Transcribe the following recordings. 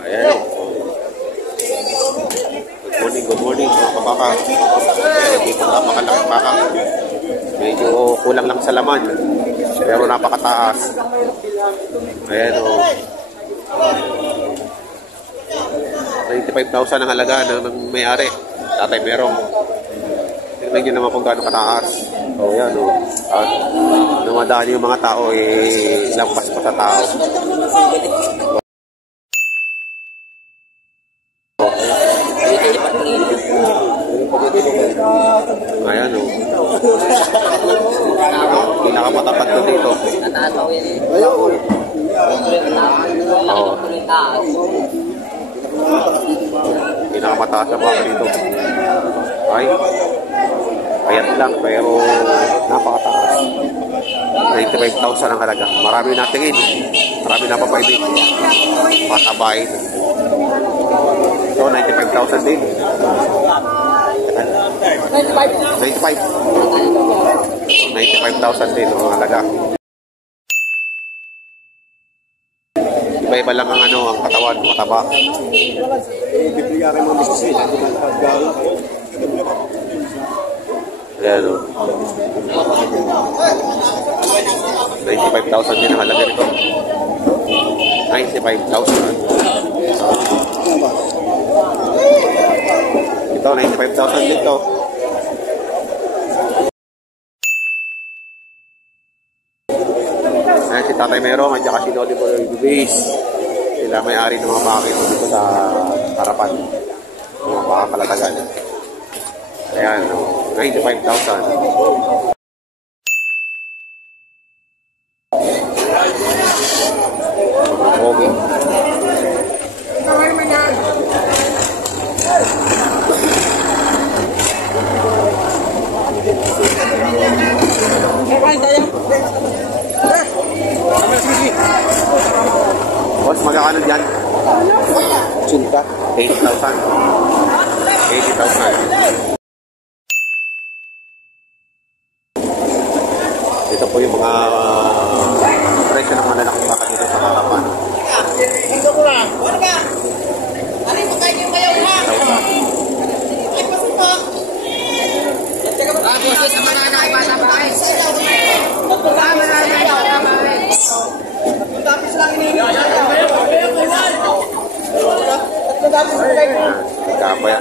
Ayan. Good morning mga kabaka. Dito napakalaki baka. Medyo kulang lang sa laman. Pero napakataas. Ayan o. 95,000 ang halaga ng may-ari. Tatay Merong. Tignan nyo naman kung gaano kataas. O yan o. At namadaan yung mga tao lampas pa sa tao. Ayan o. Pinakamatapat ko dito. Oo. Pinakamataas na baka dito. Ay. Payat lang pero napakataas. 95,000 ang halaga. Marami natingin. Marami na papaibig. Matabain. So 95,000 din. 95,000 din ang halaga. Iba-iba lang ang ang katawan, mataba. Ayan o. 95,000 din ang halaga nito. 95,000. Ito, 95,000 dito. Ayan si Tatay Merong at saka si Loli Base. Sila may-ari ng mga bakit dito sa harapan. Mga baka kalatagan. Ayan, 95,000. Okay. Boss, magkakano dyan? Chunta? 80,000. 80,000. Ito po yung mga presyo ng malalaking baka dito sa harapan. Ito ko na. Ano ba? Ano yung makain yung kayo ha? Ay, pasok po. Tapos sa manana ay bata ba ay? Tapos lang ini. Kapaya.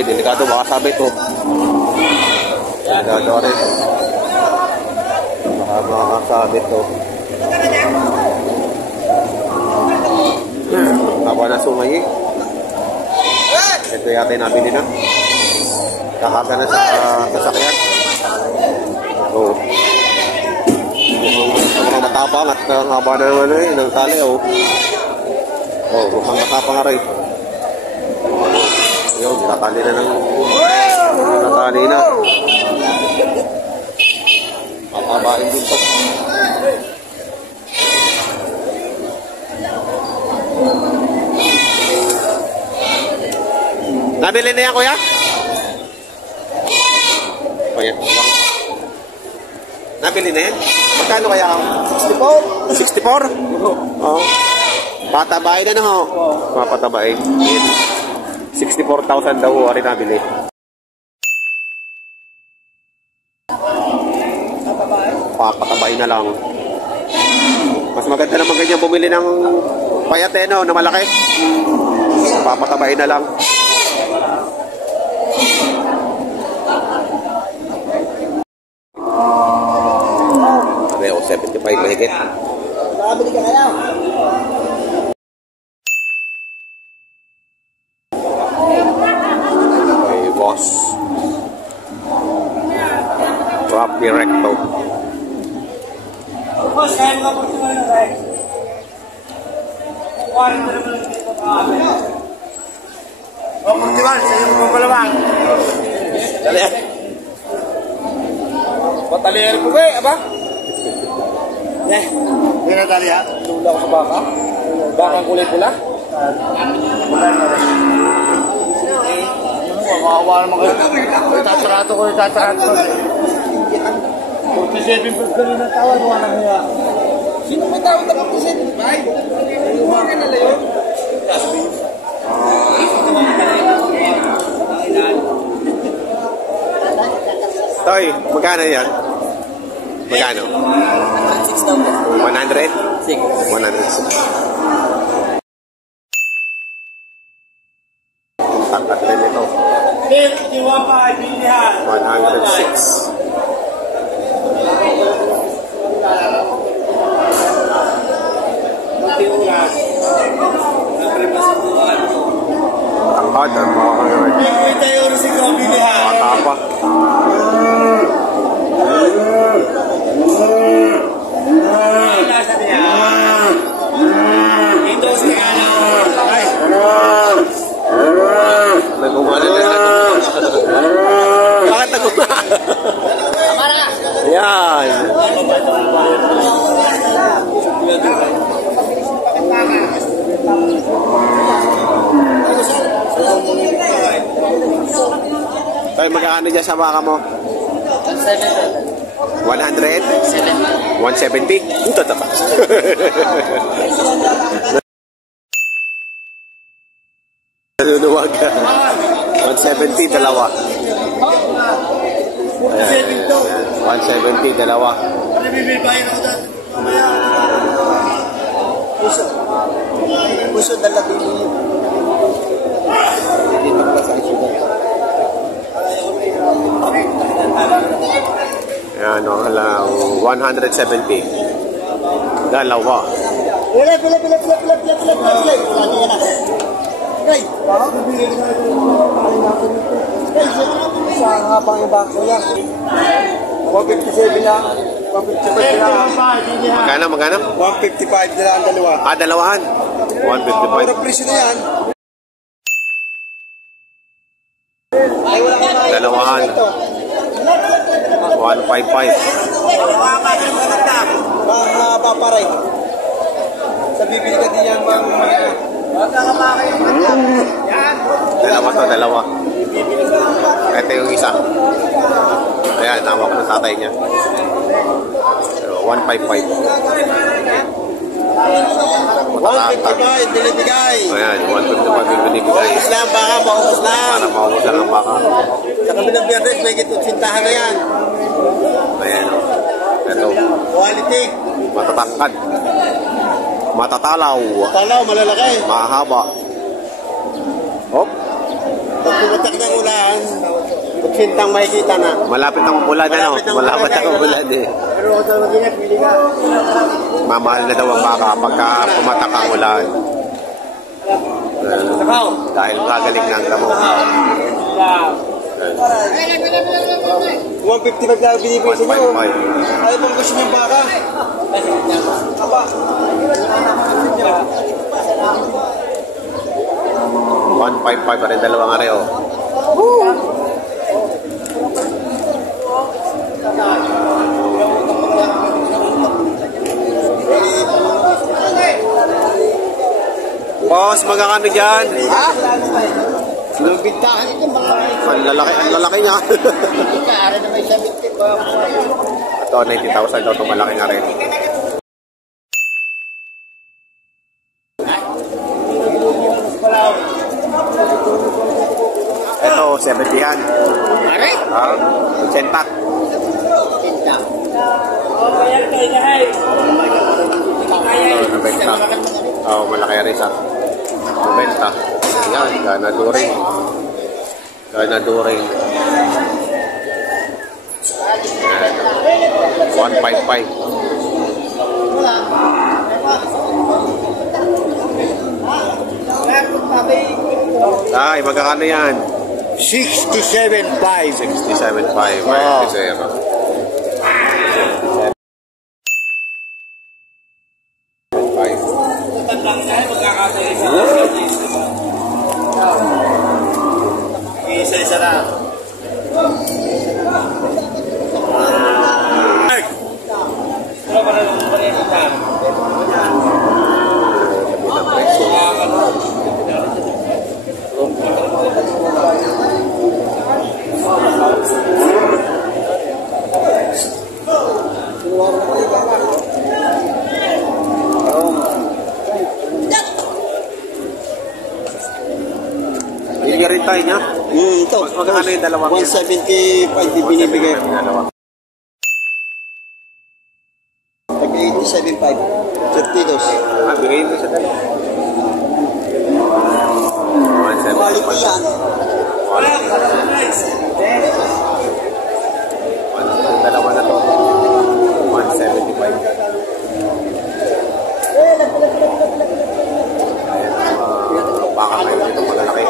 Delikado baka sabi ito. Delikado rin. Baka makakasabi ito. Haba na sungay. Ito yata yung nabili na. Kakaga na sa sasakyan. Oo. Mukhang matapang at haba na naman ng tali. Mukhang matapang nga rin. Yun, natali na ng... Natali na. Matabain din ito. Nabili na yan, kuya? Kuya, lang. Nabili na yan? Magkano kaya ako? 64? 64? Oo. Patabain na ho. Patabain. 64,000 daw ari nabili. Papatabain na lang. Mas maganda naman ganyan bumili ng payateno na malaki. Papatabain na lang. Ano 75 mahigit. Nakabili ka kaya? Okay, boss. Rapi recto. Boss, kaya mga po ito na right? O, Portugal, sa iyo mo palawang. Dali. Batalier ko ba, aba? Hindi na tali ha? Lula ko sa baka. Bakang kulay pula? Makawa naman kayo. Itatrato ko. 47 pa ka rin na tawad. Wala na kaya. Sino may tawad na 47? Ayun ka nila yun. Toy, magkano yan? Magkano? 100? 106. Takat din ito. 106. Tangkad ang mga kanyang. Bata pa. Nagumana na. Bakit nagumana? Yan. Tayo magkakano dyan sa baka mo? 100? 170? Ito tapas. Nanunuwag ka. 170, dalawa. Ayan. 170, dalawa. Puso dala bili. Dito pa sa isuga. Ayan, 170. Dalawa. Pila. Hey! Saan nga pang ibang ko yan? 157 lang. 155 lang. Magkano? 155 nila ang dalawa. Dalawahan. 155. Pero presyo na yan. Dalawahan. 155. Mahaba pa rin. Sa bibili ka din yan, bang... Dalawa. Ito yung isa. Ayan, nawa ko ng tatay niya. 155. 155, binibigay. Ayan, 155 yung binibigay. Maubos lang baka, maubos lang. Para maubos lang ang baka. Sa kabilang biyernes, may gitutsintahan na yan. Ayan, ito. Quality. Matatangkad. Matatalaw. Talaw, malalaki. Mahaba. Hop. Pag pumatak ng ulan, kutsintang makikita na. Malapit ang ulan na, no? Malapit ang ulan eh. Pero kung saan mag-ingat, pili ka. Mamahal na daw ang baka pagka pumatak ang ulan. Dahil kagaling ng gamot. 155 lang binibigay sa inyo. 155. Ayaw mong gusto yung baka. Aba. 155 pa rin, dalawang areo. Boss, magkakano dyan? Ha? Sinubintahan ito mga... Ang lalaki niya. Ikaara na may sabit ko. Ito, 90,000 daw itong malaki nga rin. Ito, 70 yan. Pare? Ha? 80. Nabenta. Oo, malaki rin siya. Nabenta. Ayan, ganaduring. 155. Ay, magkakano yan? 67.5. 67.5. Oh. Isa-isa na. Bigyan rin tayo niya. Ito. Magkano yung dalawang 175 yung binibigay. Tag 87.5. 32. Bigay mo sa dalawa. Quality yan. Dalawa na to. 175. Baka kayo dito malalaki.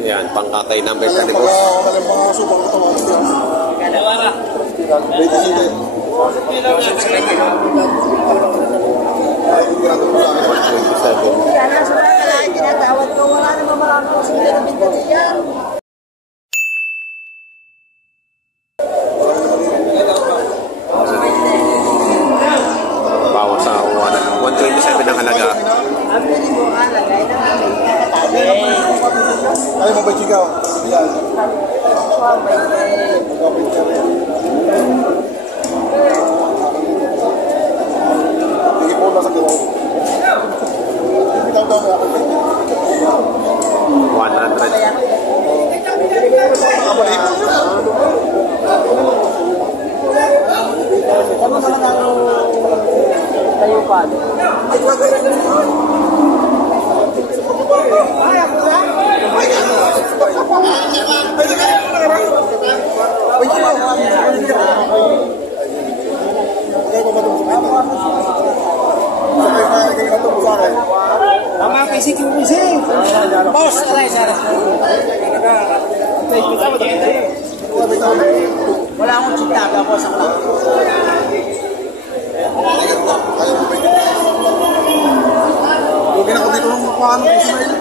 Yan, pangkatay number sa ni boss. Bawas sa 127 ang halaga. Ay, mabay sigaw. Yan. Hindi po na sa kilaw. Bitaw daw mo ako. 100. Kabalip. Tama naman ang tayo pa. Tama kay si QBC. Boss! Wala akong chitaga po sa club. Lugin ako dito ng paano ko sa mail.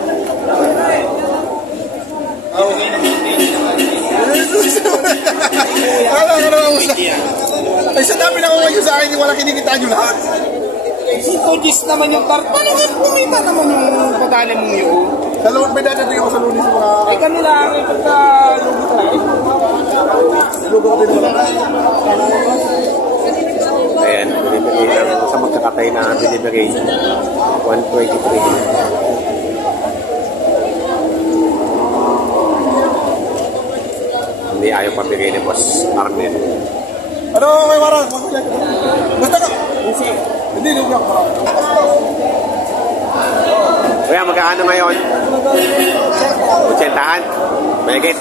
Ay, sa dami na ako kayo sa akin, wala kinikita nyo lahat. Si Kojis naman yung tar. Paano nga kumita naman yung padali mong yun? Sa load, may dadating ako sa lunis sa mga... Ay kanila ang ipagka-lugo tayo. Lugo ko din naman. Ayan, binibigay lang sa magkakatay na binibigay 123. Hindi ayaw pabigay ni Boss Arnel. Ano, may warang? Basta ka! Hindi, lugo ako. Kuya, magkano ngayon? 80-an? Megit.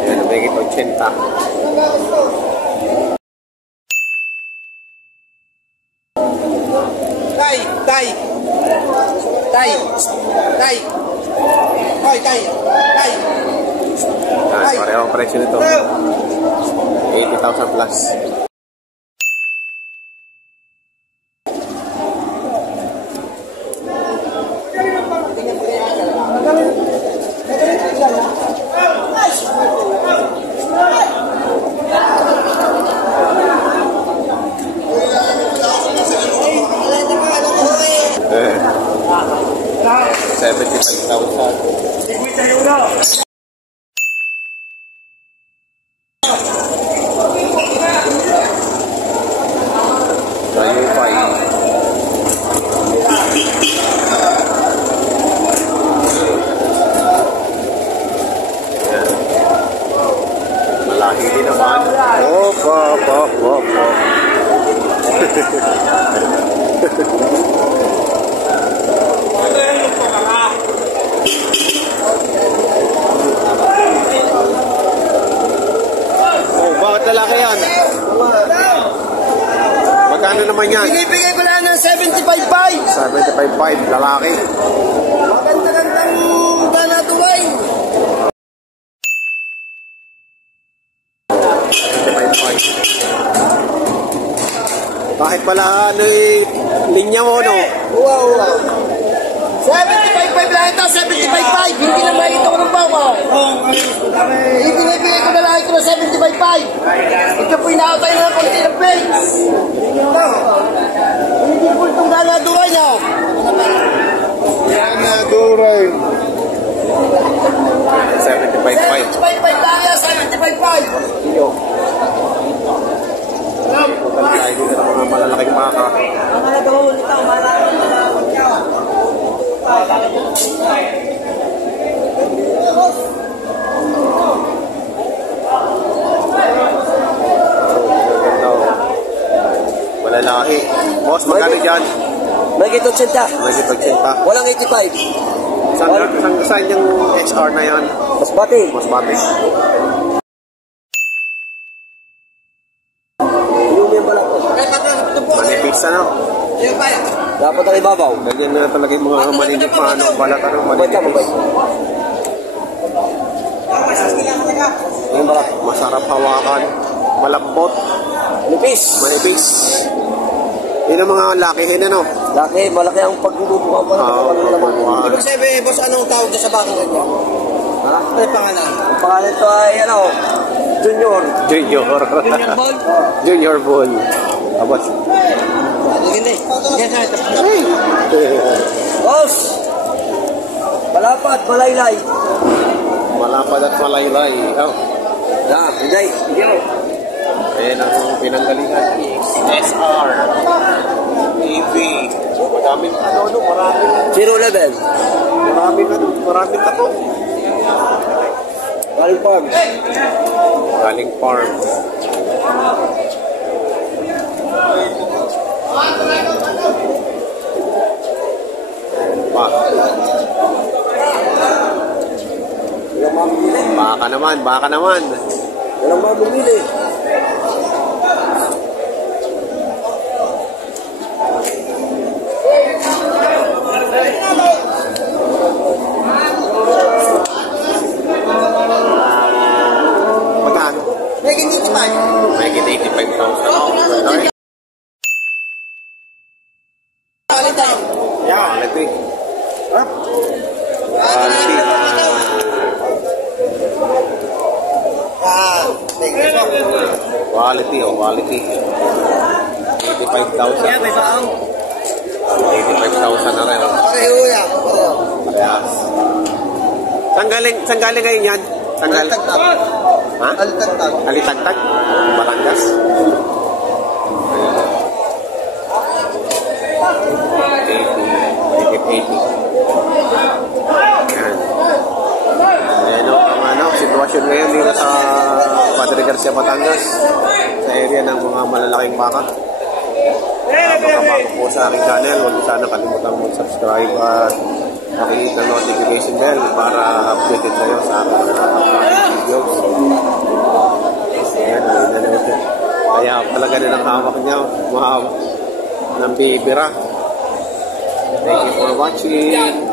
Ayan, megit 80. Tay! Tay! Tay! Tay! Hoy, tay! Tay! Ayan, pareho ang presyo nito. 80,000 plus. Eh, 75,000. Tayo pa eh. Ayan. Malaki din naman. Oh. Oh, ba? Bawat lalaki yan. Magkano naman yan? Binibigay ko lang ng 75.5. 75.5 lalaki. Maganda-gandang gana tuway. 75.5. Kahit pala ano linya mo, no? Wow. 75.5 lang ito, 75.5. Hindi na makikita ko ng bawa. Ibinibigay ko na lang ito ng 75.5. Ito po inaatay na ng konti ng plates. Hindi po itong gana-dura niya. Gana-duray. 75.5. 75.5 lang yan, 75.5. Total tayo dito ng mga malalaking baka. Ang nagawin nito, malaki na Malalaki. Boss, magkano dyan? may gito 80. May ipagsinta. Walang 85. Saan yung HR na yan? Mas bati. Mas bati. Yung may balak ko. Manipis na, no? Dapat ang ibabaw. Ganyan na talaga yung mga maninip pa, ano, balat, ano, Mabait ka, mabait. manipis. Yung balak. Masarap hawakan. Malambot. Lipis. Manipis. Yun ang mga lakihin, ano? Laki, malaki ang pagbububuhan pa ng Oo, Ibig sabihin, boss, anong tawag niya sa bakang ganyan? Ha? Ano pangalan? Ang pangalan ito ay, ano, Junior. Junior. Junior Ball? Junior Bull. Abot. Hindi. Yan sa ito. Boss! Palapat, malaylay. Malapad at malaylay. Oh. Hindi. Ayan ang pinanggalingan. SR. EV. Maraming ano, maraming 0-11. maraming tato. Galing farm. Galing farm. Baka naman. Walang mabumili. Magkano? May hindi naman. May 85,000. Okay. Yeah, quality. Quality. Quality. 85,000. 85,000 na rin. Pareho yan. Parehas. Saan galing ngayon yan? Saan galing? Ha? Alitagtag. Alitagtag? Batangas? Ayan o, ang sitwasyon ngayon dito sa Padre Garcia, Batangas, sa area ng mga malalaking baka. Mga bago po sa aking channel, huwag niyo sana kalimutan mag-subscribe at pakihit ng notification bell para updated kayo sa aking mga videos. Ayan, kaya pala ganun ang hawak niya, mahawak ng bibira. Thank you for watching.